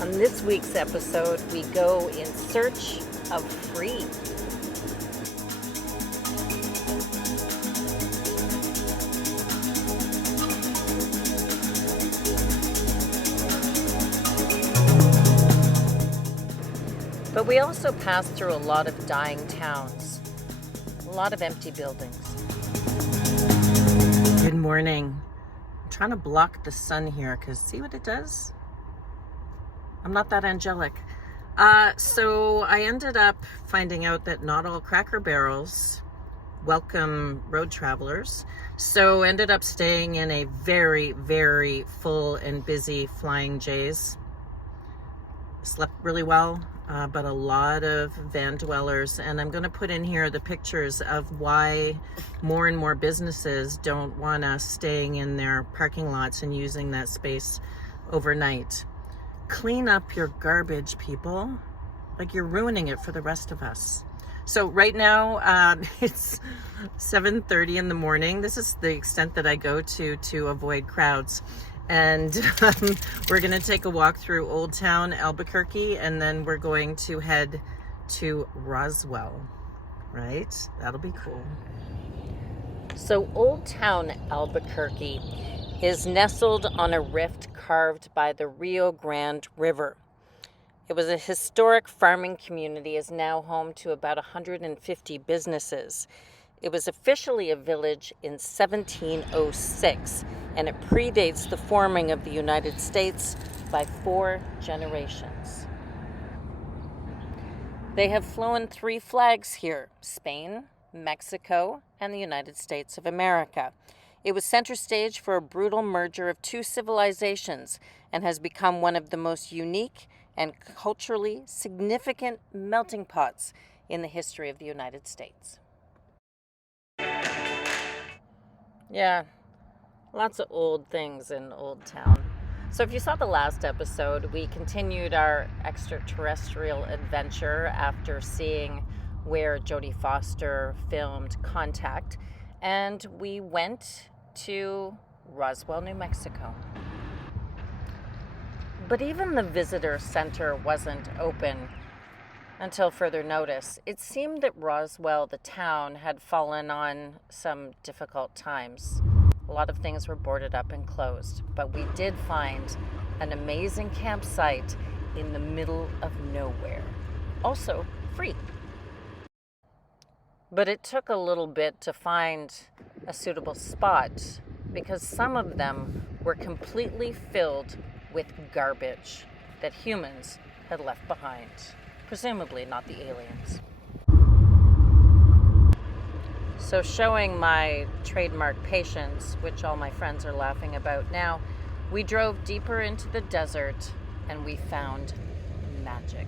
On this week's episode, we go in search of free. But we also pass through a lot of dying towns, a lot of empty buildings. Good morning. I'm trying to block the sun here because see what it does? I'm not that angelic. So I ended up finding out that not all Cracker Barrels welcome road travelers. So ended up staying in a very, very full and busy Flying J's. Slept really well, but a lot of van dwellers. And I'm going to put in here the pictures of why more and more businesses don't want us staying in their parking lots and using that space overnight. Clean up your garbage, people. Like you're ruining it for the rest of us. So right now, it's 7:30 in the morning. This is the extent that I go to avoid crowds. And we're going to take a walk through Old Town Albuquerque, and then we're going to head to Roswell, right? That'll be cool. So Old Town Albuquerque is nestled on a rift carved by the Rio Grande River. It was a historic farming community, is now home to about 150 businesses. It was officially a village in 1706, and it predates the forming of the United States by 4 generations. They have flown 3 flags here: Spain, Mexico, and the United States of America. It was center stage for a brutal merger of 2 civilizations and has become one of the most unique and culturally significant melting pots in the history of the United States. Yeah, lots of old things in Old Town. So if you saw the last episode, we continued our extraterrestrial adventure after seeing where Jodie Foster filmed Contact, and we went to Roswell, New Mexico. But even the visitor center wasn't open until further notice. It seemed that Roswell, the town, had fallen on some difficult times. A lot of things were boarded up and closed, but we did find an amazing campsite in the middle of nowhere. Also free. But it took a little bit to find a suitable spot because some of them were completely filled with garbage that humans had left behind. Presumably not the aliens. So showing my trademark patience, which all my friends are laughing about now, we drove deeper into the desert and we found magic.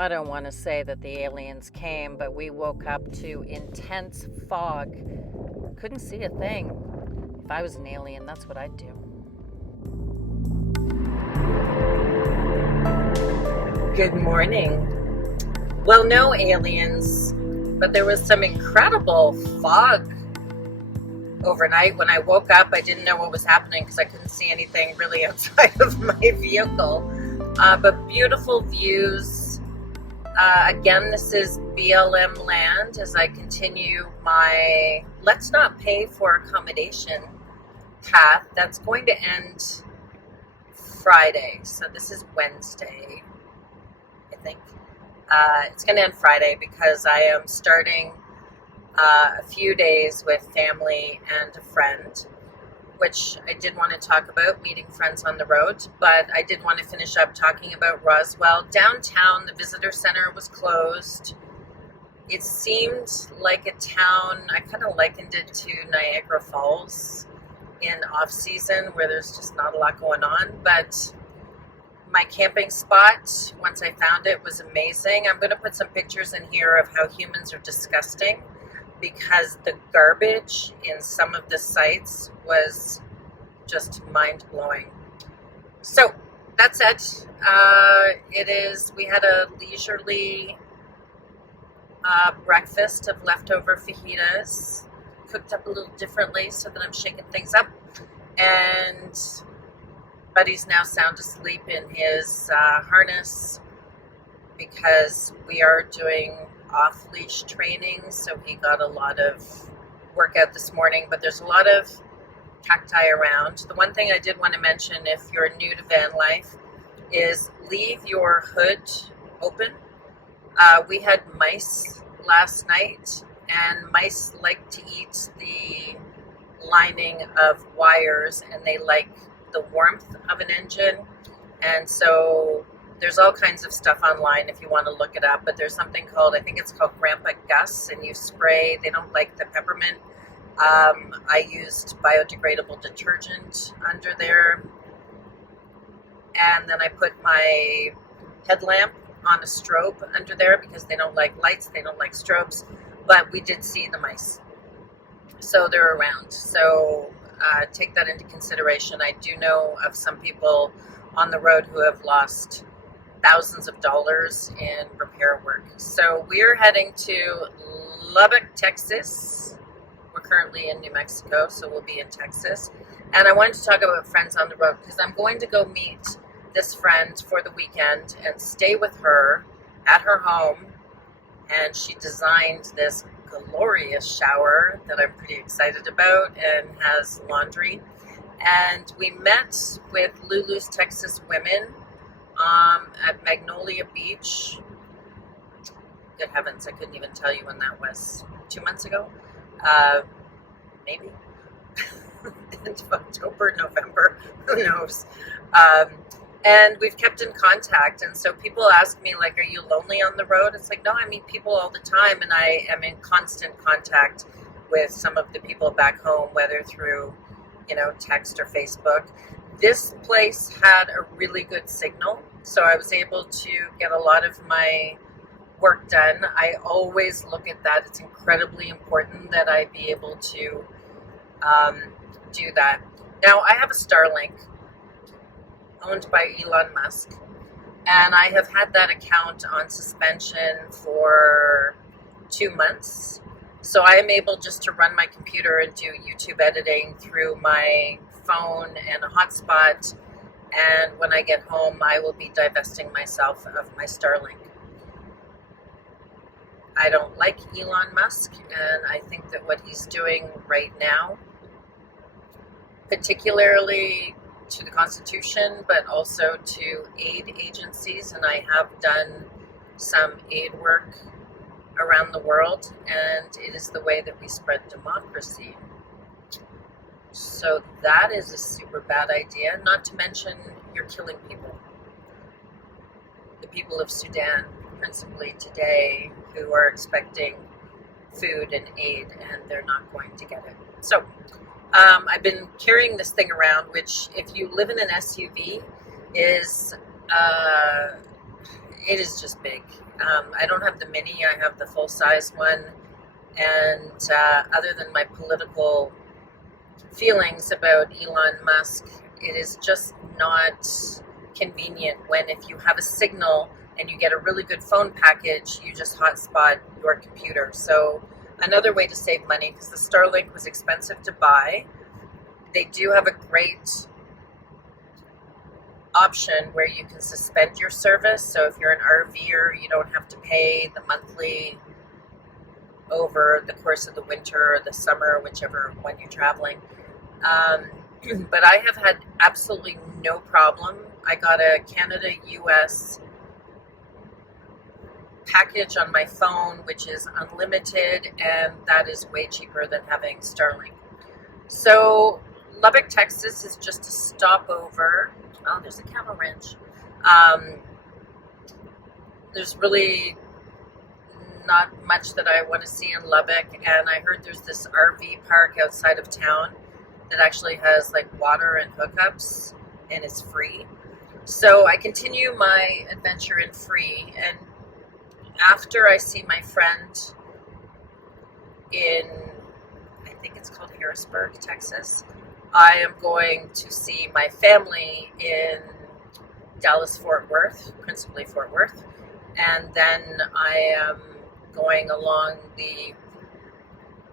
I don't want to say that the aliens came, but we woke up to intense fog. Couldn't see a thing. If I was an alien, that's what I'd do. Good morning. Well, no aliens, but there was some incredible fog overnight. When I woke up, I didn't know what was happening because I couldn't see anything really outside of my vehicle. But beautiful views. Again, this is BLM land as I continue my let's not pay for accommodation path. That's going to end Friday. So this is Wednesday, I think. It's going to end Friday because I am starting a few days with family and a friend, which I did want to talk about, meeting friends on the road, but I did want to finish up talking about Roswell. Downtown, the visitor center was closed. It seemed like a town, I kind of likened it to Niagara Falls in off-season where there's just not a lot going on, but My camping spot, once I found it, was amazing. I'm going to put some pictures in here of how humans are disgusting, because the garbage in some of the sites was just mind-blowing. So that's it. We had a leisurely breakfast of leftover fajitas, cooked up a little differently so that I'm shaking things up. And Buddy's now sound asleep in his harness because we are doing off-leash training, so he got a lot of workout this morning, but there's a lot of cacti around. The one thing I did want to mention, if you're new to van life, is leave your hood open. We had mice last night, and mice like to eat the lining of wires, and they like the warmth of an engine. And so there's all kinds of stuff online if you want to look it up, but there's something called, I think it's called Grandpa Gus, and you spray. They don't like the peppermint. I used biodegradable detergent under there, and then I put my headlamp on a strobe under there because they don't like lights, they don't like strobes, but we did see the mice, so they're around. So take that into consideration. I do know of some people on the road who have lost thousands of dollars in repair work. So we're heading to Lubbock, Texas. We're currently in New Mexico, so we'll be in Texas. And I wanted to talk about friends on the road because I'm going to go meet this friend for the weekend and stay with her at her home. And she designed this glorious shower that I'm pretty excited about and has laundry. And we met with Lulu's Texas Women at Magnolia Beach. Good heavens, I couldn't even tell you when that was. 2 months ago? Maybe. End of October, November, who knows? And we've kept in contact, and so people ask me, like, are you lonely on the road? It's like, no, I meet people all the time, and I am in constant contact with some of the people back home, whether through, text or Facebook. This place had a really good signal, so I was able to get a lot of my work done. I always look at that. It's incredibly important that I be able to do that. Now, I have a Starlink owned by Elon Musk, and I have had that account on suspension for 2 months. So I am able just to run my computer and do YouTube editing through my phone and a hotspot. And when I get home, I will be divesting myself of my Starlink. I don't like Elon Musk, and I think that what he's doing right now, particularly to the Constitution, but also to aid agencies, and I have done some aid work around the world, and it is the way that we spread democracy. So that is a super bad idea, not to mention you're killing people. The people of Sudan, principally today, who are expecting food and aid, and they're not going to get it. So I've been carrying this thing around, which, if you live in an SUV, is it is just big. I don't have the mini, I have the full-size one, and other than my political feelings about Elon Musk, it is just not convenient when, if you have a signal and you get a really good phone package, you just hotspot your computer. So another way to save money, because the Starlink was expensive to buy, they do have a great option where you can suspend your service. So if you're an RVer, you don't have to pay the monthly over the course of the winter or the summer, whichever one you're traveling. But I have had absolutely no problem. I got a Canada-US package on my phone, which is unlimited, and that is way cheaper than having Starlink. So Lubbock, Texas is just a stopover. Oh, there's a cattle ranch. There's really not much that I want to see in Lubbock, and I heard there's this RV park outside of town that actually has like water and hookups, and it's free. So I continue my adventure in Free, and after I see my friend in, I think it's called Harrisburg, Texas, I am going to see my family in Dallas, Fort Worth, principally Fort Worth, and then I am going along the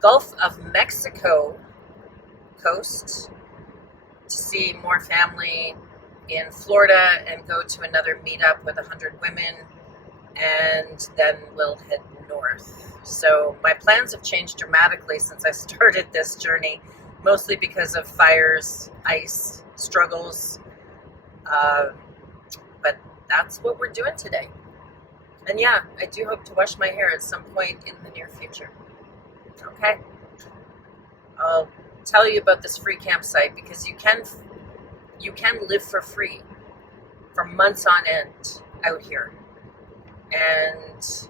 Gulf of Mexico coast to see more family in Florida and go to another meetup with 100 women, and then we'll head north. So my plans have changed dramatically since I started this journey, mostly because of fires, ice, struggles, but that's what we're doing today. And yeah, I do hope to wash my hair at some point in the near future. Okay. I'll tell you about this free campsite because you can live for free for months on end out here. And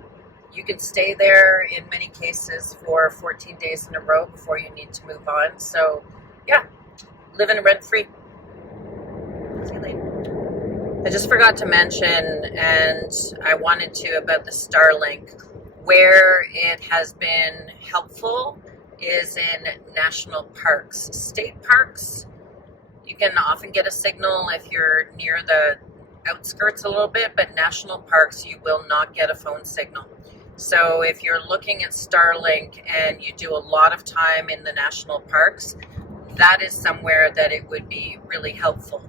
you can stay there in many cases for 14 days in a row before you need to move on. So yeah, living rent free. See you later. I just forgot to mention, and I wanted to, about the Starlink. Where it has been helpful is in national parks. State parks, you can often get a signal if you're near the outskirts a little bit, but national parks, you will not get a phone signal. So if you're looking at Starlink and you do a lot of time in the national parks, that is somewhere that it would be really helpful.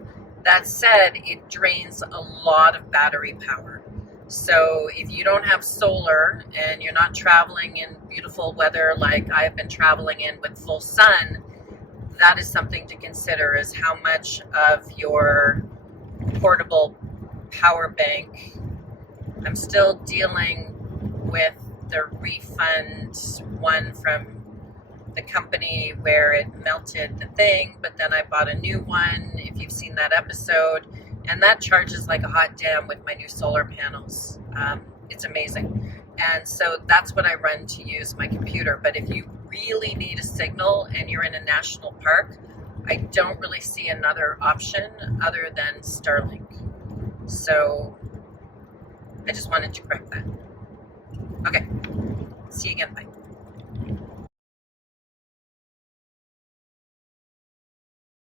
That said, it drains a lot of battery power. So if you don't have solar and you're not traveling in beautiful weather like I've been traveling in with full sun, that is something to consider, is how much of your portable power bank. I'm still dealing with the refund one from the company where it melted the thing, but then I bought a new one, if you've seen that episode, and that charges like a hot damn with my new solar panels. It's amazing. And so that's what I run to use my computer. But if you really need a signal and you're in a national park, I don't really see another option other than Starlink. So I just wanted to correct that. Okay, see you again, bye.